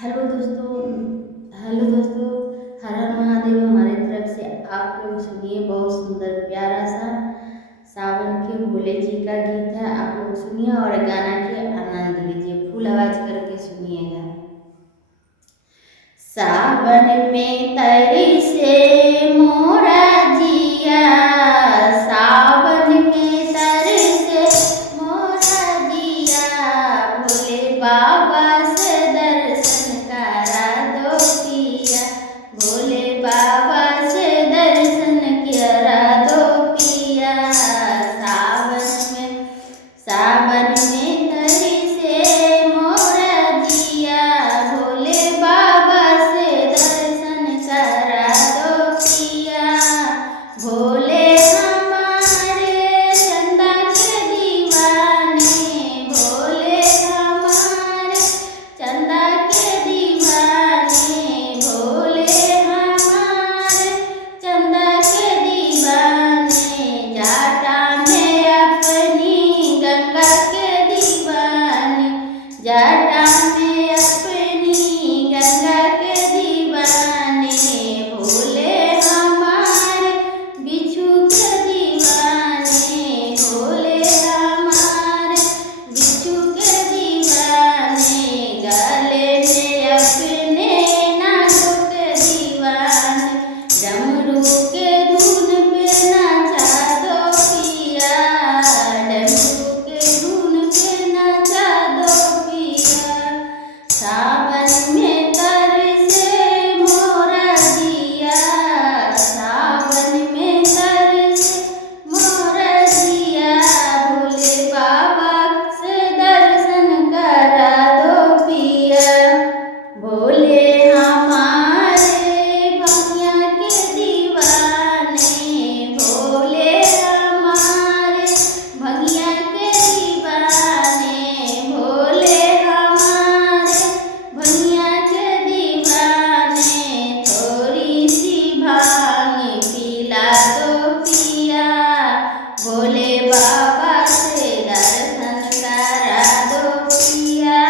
Hello दोस्तों, हर हर महादेव। हमारी तरफ से आप लोग सुनिए, बहुत सुंदर प्यारा सा सावन के भोले जी का गीत है। आप लोग सुनिए और गाना के आनंद लीजिए, फुल आवाज करके सुनिएगा। सावन में तरी से मोरा जिया, सावन में तरी से मोरा जिया, भोले बाबा से दर्शन करा दो पिया, भोले बाबा से दर्शन करा दो पिया। सावन में तरी से मोरा जिया, भोले बाबा से दर्शन करा दो पिया। भोले हमारे चंदा के दीवाने, भोले हमारे चंदा के दीवाने, भोले हमारे चंदा के दीवाने, जाटा में अपनी गंगा के दीवाने, जाटा में अपनी गंगा के दीवाने, भोले हमारे बिच्छू के दीवाने, भोले हमारे बिच्छू के दीवाने, गले में अपने नागों के दीवाने, डमरू के धुन पे नाचा दो पिया, डमरू के धुन पे नाचा दो पिया। सावन में तरसे मोरा जिया, सावन में तरसे मोरा जिया, भोले बाबा से दर्शन करा दो पिया। भोले हमारे भंगिया के दीवाने, भोले हमारे भंगिया के दीवाने, भोले हमारे भंगिया के दीवाने, थोड़ी सी भांग पिला दो पिया, भोले बाबा से दर्शन करा दो पिया,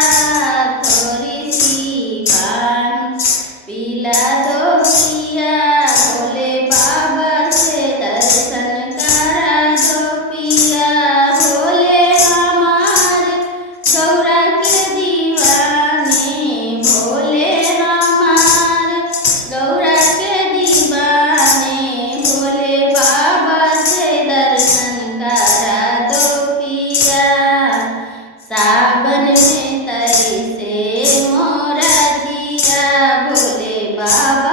थोड़ी सी भांग पिला दो पिया, भोले बाबा से दर्शन करा दो पिया। भोले हमारे गौरा के दीवाने, भोले हमारे गौरा के दीवाने, भोले बाबा से दर्शन करा दो पिया। सावन में तरी से मोरा जिया, भोले बाबा